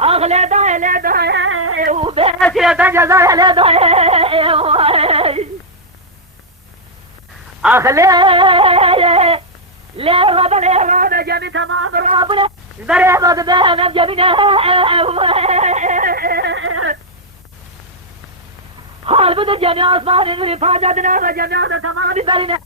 أغلى داي لا داي وبأسير تنجزاي لا داي أغلى لا رب لا رب جميع تمام ربنا دريبة بهم جميعنا حال بدر جميع أصبحنا نوري فاجدنا وجميع تمام برنا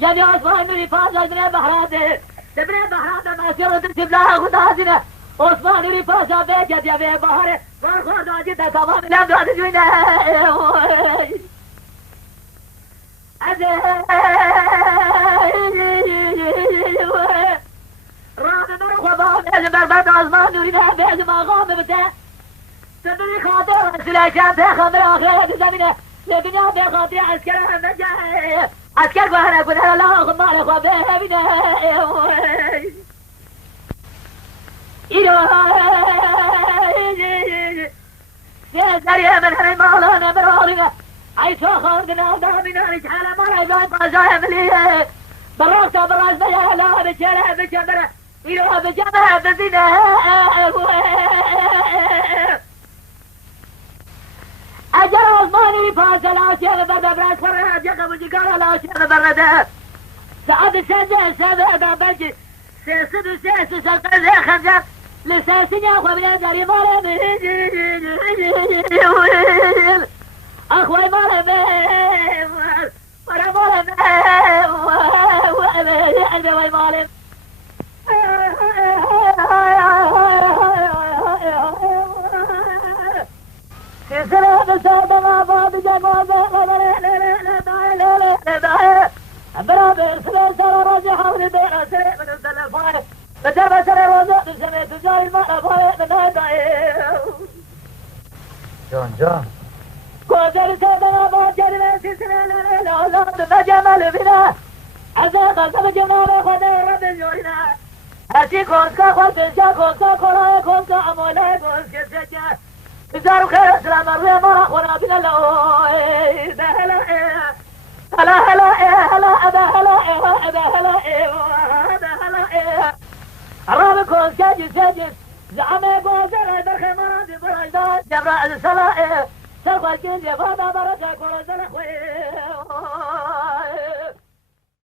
جميع أصبحنا نوري فاجدنا بحراته تبني بحراته ما سيرت تبلاه خدازنا أصبحنا نوري فاجا بيجد يا بيه بحره والخوض واجدها تمام لم دعد جوينا رامي مرخوة بام بربط أصبحنا نوري بيه ما غام بتاه تبني خاطر سلاشان تاخذ آخر زمينه لبناء بخاطر عسكر مجاي عسكر وأنا أقول هلا لا أخذ مالك وبيه بنا يا زريا من هاي مولانا برارنا عيش خاطرنا دامنا رجال مرة زين بازايا مليه براس براس بيا لا بجلا بجبرة إلى بجبرة بزنا أجل عثماني فاصل عشان برد براس فرها جقب وجقال عشان برده سعد السنة سبع بلجي سيسد وسيس سلطان زي خنجر لساسين يا أخوة من داري مالا أخوة مالا مالا سلام سلام ما بعد جمال برابر سلام سلام راجع حول بين سلام من الزلفاء بجرب سلام وزاد سميت جاي الماء فايق من هذا جان كوزر سلام ما جرب سلام لا لا ما جمال بنا عزاق سمجنا بخدا رب جورنا هاتي كونسا خالتشا كونسا كولا كونسا أمولا كونسا كسجا بزار خير السلام الرحمة ولا بلا لا هلا هلا هلا هلا هلا هلا هلا هلا رابكم ساجد زعما بوزر برخمران بريدان جبراء السلاء سلخ الكل يفاضى بركة كل سلخ